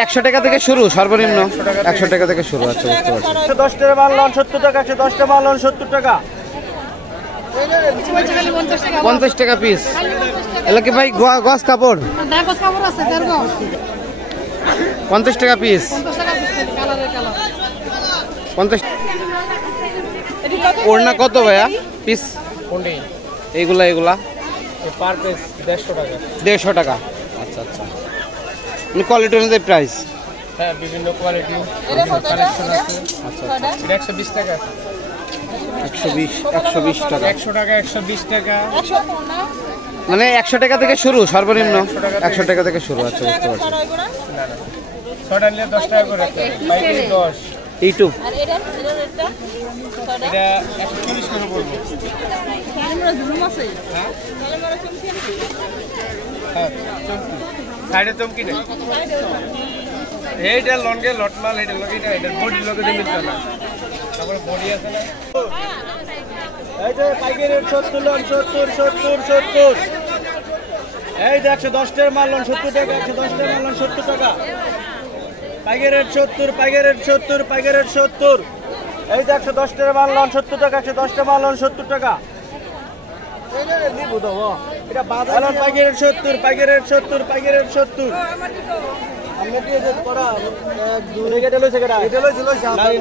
100 টাকা থেকে শুরু, সর্বনিম্ন 100 টাকা থেকে শুরু। আচ্ছা, বুঝতে পারছি। 10 টাকা মাল লন 70 টাকা, 110 টাকা মাল লন 70 টাকা, 50 টাকা পিস। এগুলো কি ভাই গস কাপড়? 50 টাকা পিস। 50 ওড়না কত ভাইয়া পিস? এইগুলা পার পিস 150 টাকা। 150 টাকা। আচ্ছা আচ্ছা, কোয়ালিটি অনুযায়ী প্রাইস? হ্যাঁ, বিভিন্ন কোয়ালিটি কালেকশন আছে। আচ্ছা, এটা 120 টাকা, 120 টাকা। 100 টাকা, 120 টাকা, মানে 100 টাকা থেকে শুরু, সর্বনিম্ন 100 টাকা থেকে শুরু। আচ্ছা, বুঝতে পারছি। না না, 6টা নিলে 10 টাকা করে, পাইকারি 10। ইউটিউব এটা 130 টাকা পড়বে। হ্যাঁ, সাইডে চমকি নেই। এইটা লনগে লটমাল, এইটা লগে এটা বডি লগে দিয়ে মিলছে না। তারপরে বডি আছে না, এই যে পাইকারি রেট 70 লন 70। এই যে 110 টাকার মাল লন 70 টাকা, 110 টাকার মাল লন 70 টাকা। পাইকারি রেট 70, পাইকারি রেট 70, পাইকারি রেট 70। এই যে 110 টাকার মাল লন 70 টাকা, 110 টাকার মাল লন 70 টাকা। এটা বাজার পাইকারি রেট 70, পাইকারি রেট 70, পাইকারি রেট 70। আমি দিয়ে যে পড়া এক দুই এটা লইছে কেডা? এটা লইছে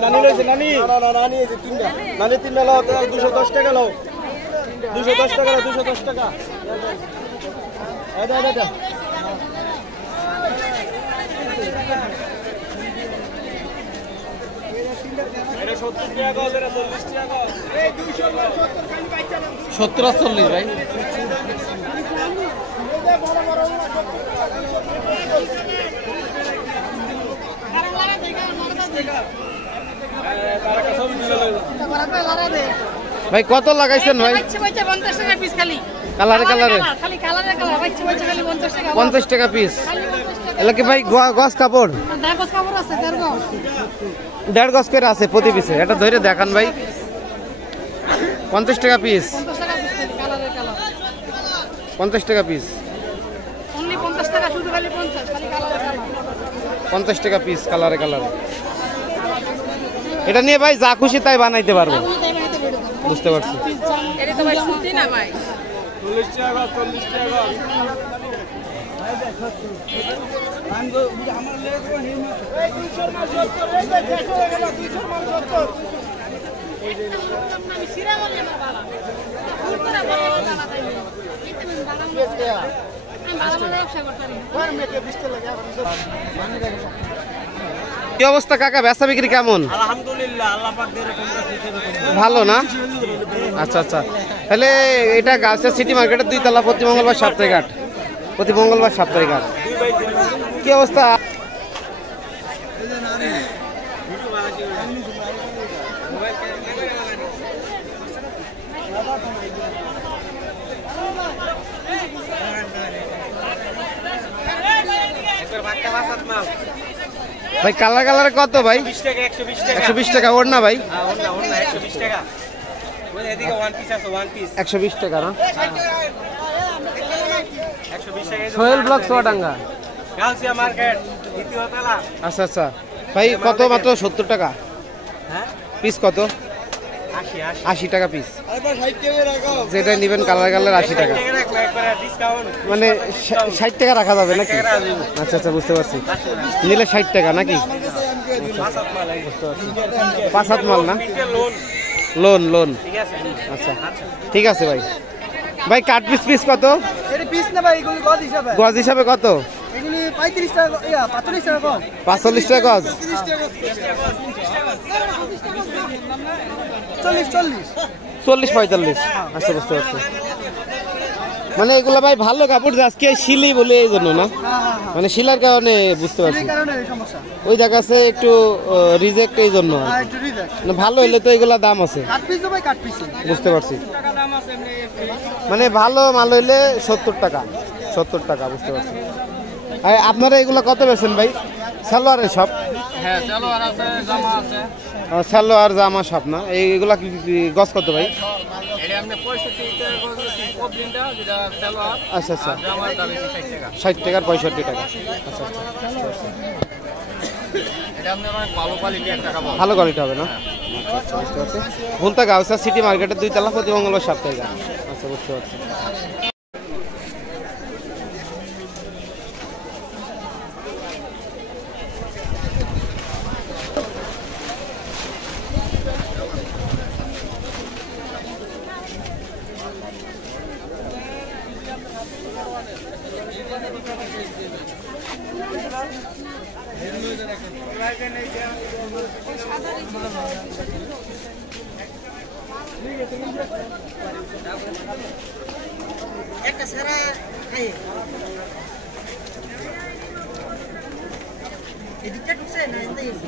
নানি লইছে, নানি না না নানি এই যে তিনটা, নানি তিনটা লাও 210 টাকা লাও, 210 টাকা লাও, 210 টাকা। এটা এটা 70 টাকা গজ, এটা 40 টাকা গজ। এই 200 70 আর 40 ভাই। ভাই কত লাগাইছেন ভাই? 50 টাকা পিস। এগুলো কি ভাই গস কাপড়? 1.5 গজ করে আছে প্রতি পিসে। এটা ধরে দেখান ভাই। 50 টাকা পিস, 50 টাকা পিস, 50 টাকা পিস, কালারে কালারে। এটা নিয়ে ভাই যা খুশি তাই বানাইতে পারবো। বুঝতে পারছি। কি অবস্থা কাকা, বেচা বিক্রি কেমন? আলহামদুলিল্লাহ, আল্লাহ পাক দিয়ে ভালো না? আচ্ছা আচ্ছা, তাহলে এটা গাছের সিটি মার্কেটের 2 তলা, প্রতি মঙ্গলবার সাপ্তাহিক হাট, প্রতি মঙ্গলবার সাপ্তাহিক হাট। কি অবস্থা? ভাই কালার কালার কত ভাই? 120 টাকা। ওর না ভাই 120 টাকা। এদিকে ওয়ান পিস আছে, ওয়ান পিস 120 টাকা না? 120 টাকা। সোহেল ব্লক সোয়াডাঙ্গা, গাউসিয়া মার্কেট, দ্বিতীয় তলা। আচ্ছা আচ্ছা ভাই, কত? মাত্র 70 টাকা। হ্যাঁ, পিস কত? 80 টাকা পিস। যেটা নেবেন কালার কালার 80 টাকা, মানে 60 টাকা রাখা যাবে নাকি? আচ্ছা আচ্ছা, বুঝতে পারছি। নিলে 60 টাকা নাকি? 5 হাত মাল না? Loan loan. আচ্ছা ঠিক আছে ভাই। ভাই কাট পিস পিস কত? গজ হিসাবে কত? 35 টাকা, 45 টাকা গজ। 45 টাকা গজ, 40 45। আচ্ছা, বুঝতে পারছি। মানে এগুলো ভাই ভালো কাপড়, আজকে শিলি বলে এই জন্য না, মানে শিলার কারণে। বুঝতে পারছি, ওই জায়গাতে একটু রিজেক্ট এই জন্য। ভালো হইলে তো এগুলা দাম আছে। বুঝতে পারছি, মানে ভালো মাল হইলে 70 টাকা, 70 টাকা। বুঝতে পারছি। আপনারা এগুলো কত বেছেন ভাই? সালোয়ারের সব? হ্যাঁ, সালোয়ার আছে, জামা আছে। সালোয়ার জামা সব না? এইগুলা কি গজ কত ভাই? এটা আপনি 65 টাকা গজ, কবলিনটা যেটা সালোয়ার। আচ্ছা আচ্ছা, জামার দাম 60 টাকা। 60 টাকার 65 টাকা। আচ্ছা আচ্ছা। ভালো কোয়ালিটি হবে না? আচ্ছা বুঝতে পারছি। ভুলতা গাউসা সিটি মার্কেটের 2 তলা, প্রতি মঙ্গলবার সাপ্তাহিক। আচ্ছা বুঝতে পারছি। একটা সারা খাই এদিকটা ঢুকছে না এদিকে গেছে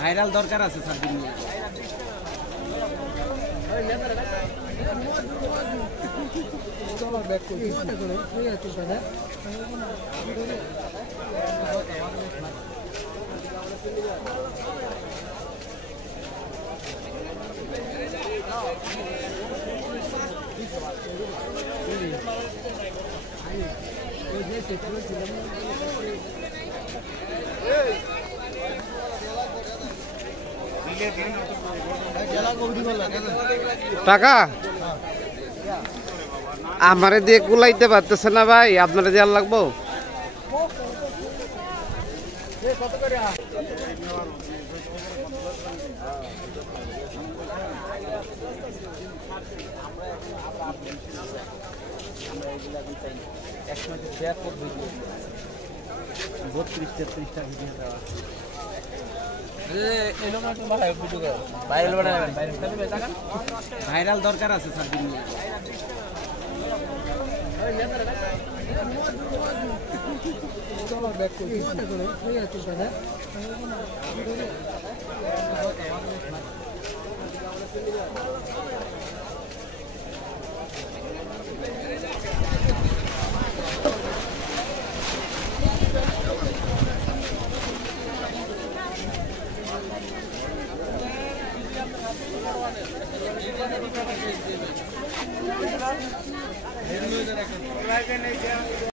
ভাইরাল দরকার আছে স্যার দিন টাকা আমারে দিয়ে কুলাইতে পারতেছে না ভাই, আপনারা দেওয়ার লাগবো। ভাইরাল দরকার আছে স্যার দিন